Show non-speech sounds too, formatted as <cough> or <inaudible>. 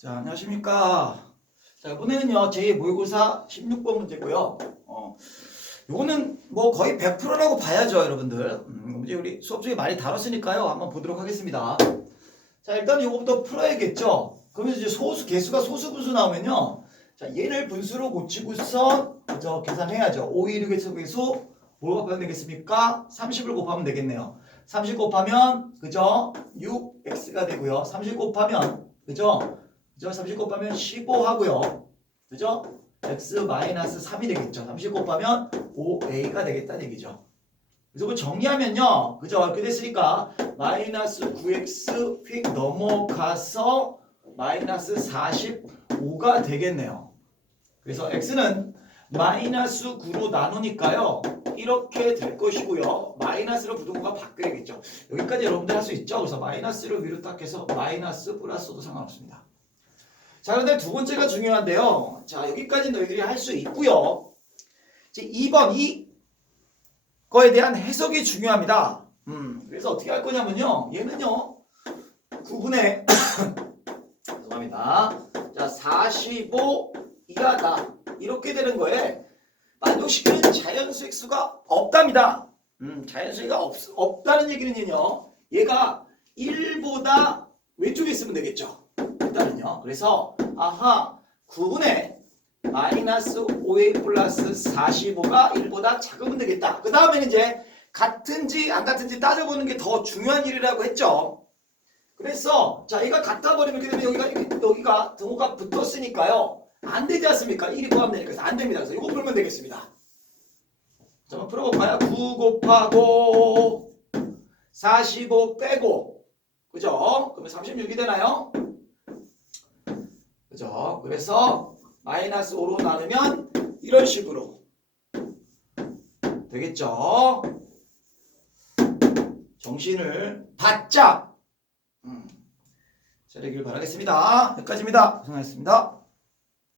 자, 안녕하십니까. 자, 이번에는요, 제 모의고사 16번 문제고요. 어, 요거는 뭐 거의 100%라고 봐야죠, 여러분들. 음, 문제 우리 수업 중에 많이 다뤘으니까요. 한번 보도록 하겠습니다. 자, 일단 요거부터 풀어야겠죠. 그러면 이제 소수, 개수가 소수 분수 나오면요. 자, 얘를 분수로 고치고서, 그죠, 계산해야죠. 5, 1, 6의 개수, 뭘 곱하면 되겠습니까? 30을 곱하면 되겠네요. 30 곱하면, 그죠? 6x가 되고요. 30 곱하면, 그죠? 그죠? 30 곱하면 15 하고요. 그죠? x 마이너스 3이 되겠죠. 30 곱하면 5a가 되겠다는 얘기죠. 그래서 그 정리하면요. 그죠? 이렇게 됐으니까 마이너스 9x 휙 넘어가서 마이너스 45가 되겠네요. 그래서 x는 마이너스 9로 나누니까요. 이렇게 될 것이고요. 마이너스로 부동호가 바뀌어야겠죠. 여기까지 여러분들 할 수 있죠. 그래서 마이너스를 위로 딱 해서 마이너스 플러스도 상관없습니다. 자, 그런데 두 번째가 중요한데요. 자, 여기까지 너희들이 할 수 있고요. 이제 2번 이 거에 대한 해석이 중요합니다. 음, 그래서 어떻게 할 거냐면요. 얘는요. 9분의 <coughs> 죄송합니다. 자, 45 이하다. 이렇게 되는 거에 만족시키는 자연수 x가 없답니다. 음, 자연수가 없, 없다는 얘기는요. 얘가 1보다 왼쪽에 있으면 되겠죠. 일단은요. 그래서 아하 9분의 마이너스 5a 플러스 45가 1보다 작으면 되겠다. 그 다음에는 이제 같은지 안 같은지 따져보는 게 더 중요한 일이라고 했죠. 그래서 자 얘가 같아 버리면 이렇게 되면 여기가 여기가 등호가 붙었으니까요. 안 되지 않습니까? 1이 포함되니까 안 됩니다. 그래서 이거 풀면 되겠습니다. 자, 한번 풀어볼까요? 9 곱하고 45 빼고 그죠? 그러면 36이 되나요? 그죠? 그래서 마이너스 5로 나누면 이런 식으로 되겠죠? 정신을 바짝 음, 차리길 바라겠습니다. 여기까지입니다. 고생하셨습니다.